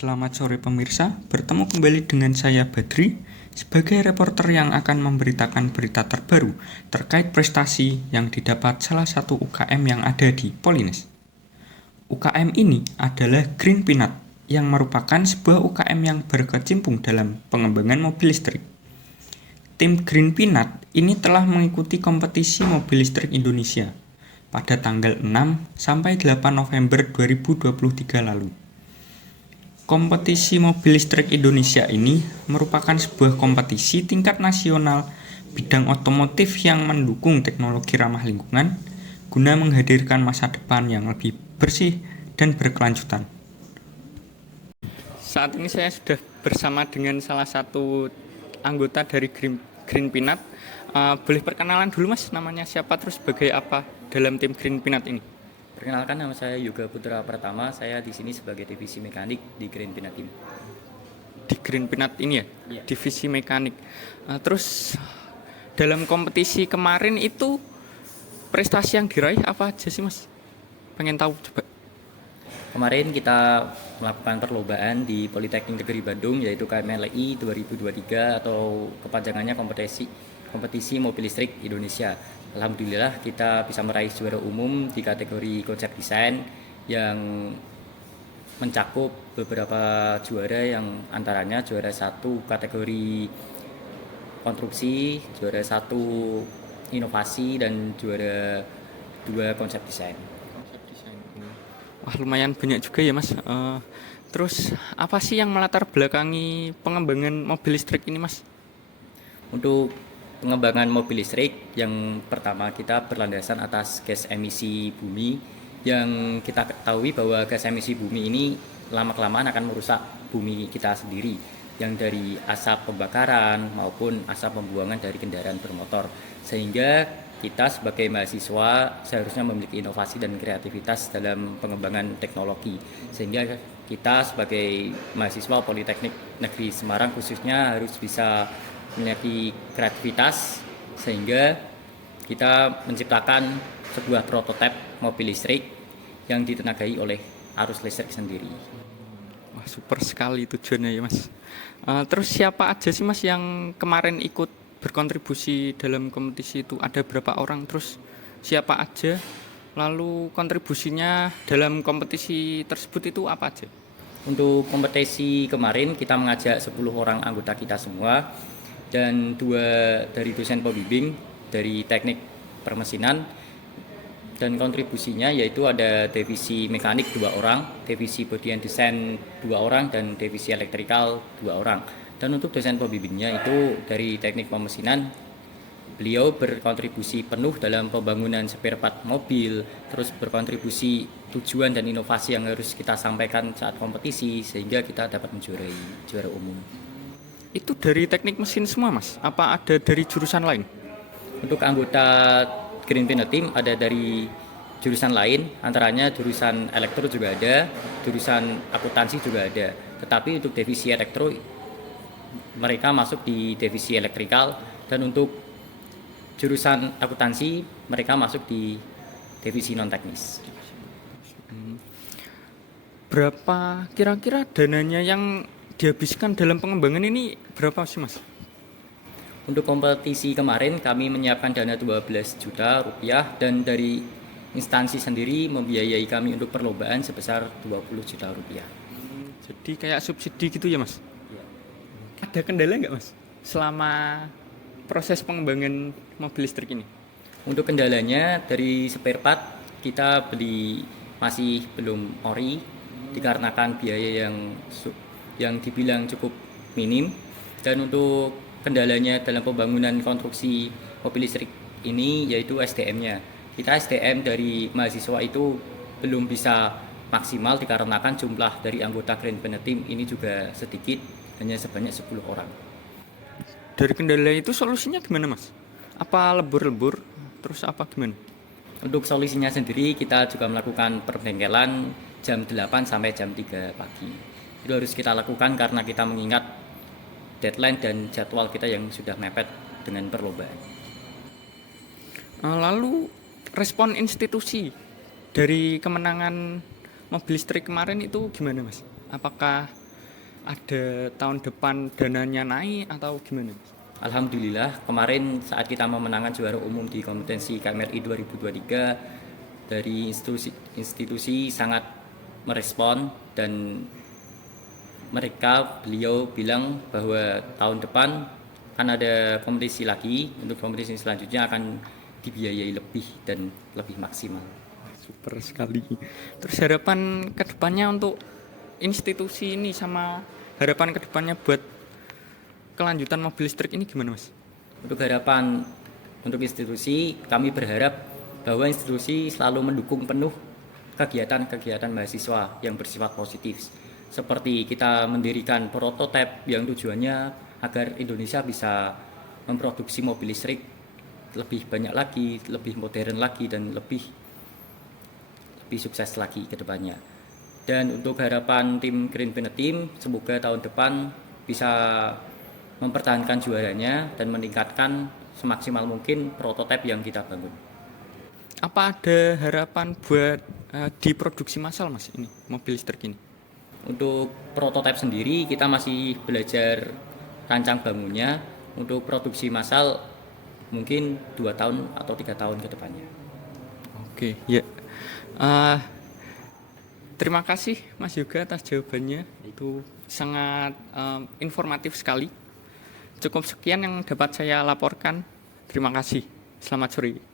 Selamat sore pemirsa, bertemu kembali dengan saya Badri sebagai reporter yang akan memberitakan berita terbaru terkait prestasi yang didapat salah satu UKM yang ada di Polines. UKM ini adalah Green Peanut yang merupakan sebuah UKM yang berkecimpung dalam pengembangan mobil listrik. Tim Green Peanut ini telah mengikuti kompetisi mobil listrik Indonesia pada tanggal 6 sampai 8 November 2023 lalu. Kompetisi mobil listrik Indonesia ini merupakan sebuah kompetisi tingkat nasional bidang otomotif yang mendukung teknologi ramah lingkungan guna menghadirkan masa depan yang lebih bersih dan berkelanjutan. Saat ini saya sudah bersama dengan salah satu anggota dari Green Peanut. Boleh perkenalan dulu Mas, namanya siapa terus sebagai apa dalam tim Green Peanut ini? Perkenalkan, nama saya Yoga Putra Pratama. Saya di sini sebagai divisi mekanik di Green Peanut ini. Di Green Peanut ini ya, Iya. divisi mekanik. Terus dalam kompetisi kemarin itu prestasi yang diraih apa aja sih Mas? Pengen tahu coba. Kemarin kita melakukan perlombaan di Politeknik Negeri Bandung, yaitu KMLI 2023 atau kepanjangannya kompetisi mobil listrik Indonesia. Alhamdulillah kita bisa meraih juara umum di kategori konsep desain yang mencakup beberapa juara, yang antaranya juara 1 kategori konstruksi, juara 1 inovasi, dan juara 2 konsep desain. Wah, lumayan banyak juga ya Mas. Terus apa sih yang melatar belakangi pengembangan mobil listrik ini Mas? Untuk pengembangan mobil listrik, yang pertama kita berlandasan atas gas emisi bumi, yang kita ketahui bahwa gas emisi bumi ini lama-kelamaan akan merusak bumi kita sendiri, yang dari asap pembakaran maupun asap pembuangan dari kendaraan bermotor. Sehingga kita sebagai mahasiswa seharusnya memiliki inovasi dan kreativitas dalam pengembangan teknologi. Sehingga kita sebagai mahasiswa Politeknik Negeri Semarang khususnya harus bisa memiliki kreativitas, sehingga kita menciptakan sebuah prototipe mobil listrik yang ditenagai oleh arus listrik sendiri. Wah, super sekali tujuannya ya Mas. Terus siapa aja sih Mas yang kemarin ikut berkontribusi dalam kompetisi itu? Ada berapa orang? Terus siapa aja? Lalu kontribusinya dalam kompetisi tersebut itu apa aja? Untuk kompetisi kemarin kita mengajak 10 orang anggota kita semua, dan 2 dari dosen pembimbing dari teknik permesinan, dan kontribusinya yaitu ada divisi mekanik 2 orang, divisi body and design 2 orang, dan divisi elektrikal 2 orang. Dan untuk dosen pembimbingnya itu dari teknik pemesinan, beliau berkontribusi penuh dalam pembangunan spare part mobil, terus berkontribusi tujuan dan inovasi yang harus kita sampaikan saat kompetisi, sehingga kita dapat menjuarai juara umum. Itu dari teknik mesin semua Mas? Apa ada dari jurusan lain? Untuk anggota Green Peanut Team ada dari jurusan lain, antaranya jurusan elektro juga ada, jurusan akuntansi juga ada. Tetapi untuk divisi elektro, mereka masuk di divisi elektrikal, dan untuk jurusan akuntansi mereka masuk di divisi non teknis. Berapa kira-kira dananya yang dihabiskan dalam pengembangan ini berapa sih Mas? Untuk kompetisi kemarin kami menyiapkan dana 12 juta rupiah, dan dari instansi sendiri membiayai kami untuk perlombaan sebesar 20 juta rupiah. Jadi kayak subsidi gitu ya Mas? Ya. Ada kendala nggak Mas selama proses pengembangan mobil listrik ini? Untuk kendalanya, dari spare part kita beli masih belum ori, dikarenakan biaya yang dibilang cukup minim. Dan untuk kendalanya dalam pembangunan konstruksi mobil listrik ini yaitu SDM-nya. Kita SDM dari mahasiswa itu belum bisa maksimal, dikarenakan jumlah dari anggota Green Peanut Team ini juga sedikit, hanya sebanyak 10 orang. Dari kendala itu solusinya gimana Mas? Apa lebur-lebur? Terus apa gimana? Untuk solusinya sendiri kita juga melakukan perbengkelan jam 8 sampai jam 3 pagi. Itu harus kita lakukan karena kita mengingat deadline dan jadwal kita yang sudah mepet dengan perlombaan. Lalu respon institusi dari kemenangan mobil listrik kemarin itu gimana Mas? Apakah ada tahun depan dananya naik atau gimana? Alhamdulillah kemarin saat kita memenangkan juara umum di kompetensi KMRI 2023 dari institusi sangat merespon dan beliau bilang bahwa tahun depan akan ada kompetisi lagi, untuk kompetisi selanjutnya akan dibiayai lebih dan lebih maksimal. Super sekali. Terus harapan kedepannya untuk institusi ini sama harapan kedepannya buat kelanjutan mobil listrik ini gimana, Mas? Untuk harapan untuk institusi, kami berharap bahwa institusi selalu mendukung penuh kegiatan-kegiatan mahasiswa yang bersifat positif. Seperti kita mendirikan prototipe yang tujuannya agar Indonesia bisa memproduksi mobil listrik lebih banyak lagi, lebih modern lagi, dan lebih sukses lagi ke depannya. Dan untuk harapan tim Green Planet Team, semoga tahun depan bisa mempertahankan juaranya dan meningkatkan semaksimal mungkin prototipe yang kita bangun. Apa ada harapan buat diproduksi massal, Mas, ini mobil listrik ini? Untuk prototipe sendiri kita masih belajar rancang bangunnya. Untuk produksi massal mungkin 2 tahun atau 3 tahun ke depannya. Oke, ya. Terima kasih Mas Yoga atas jawabannya. Itu sangat informatif sekali. Cukup sekian yang dapat saya laporkan. Terima kasih. Selamat sore.